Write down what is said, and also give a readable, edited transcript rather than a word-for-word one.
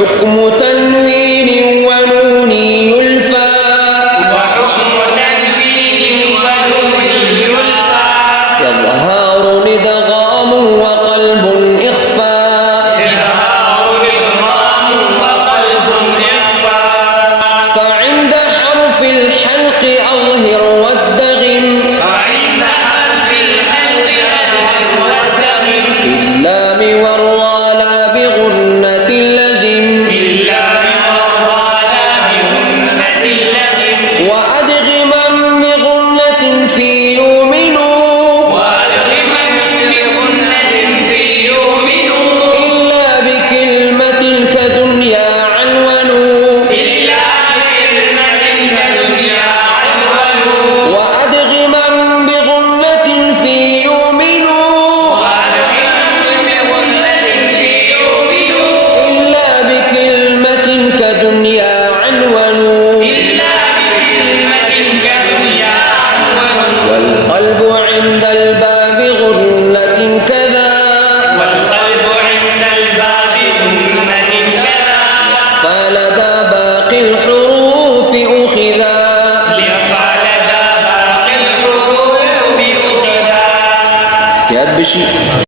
وحكم تنوين ونون يلفى يظهر ندغام وقلب إخفى فعند حرف الحلق أظهر وادغم في اللام والراء لا بغنة لزم وأدغما بغنة في يؤمن إلا بكلمة كدنيا عنون وأدغما بغنة في يؤمن إلا بكلمة كدنيا عنون والقلب عند الباب غنة كذا فلدى باقي الحروف أخذا يد بشي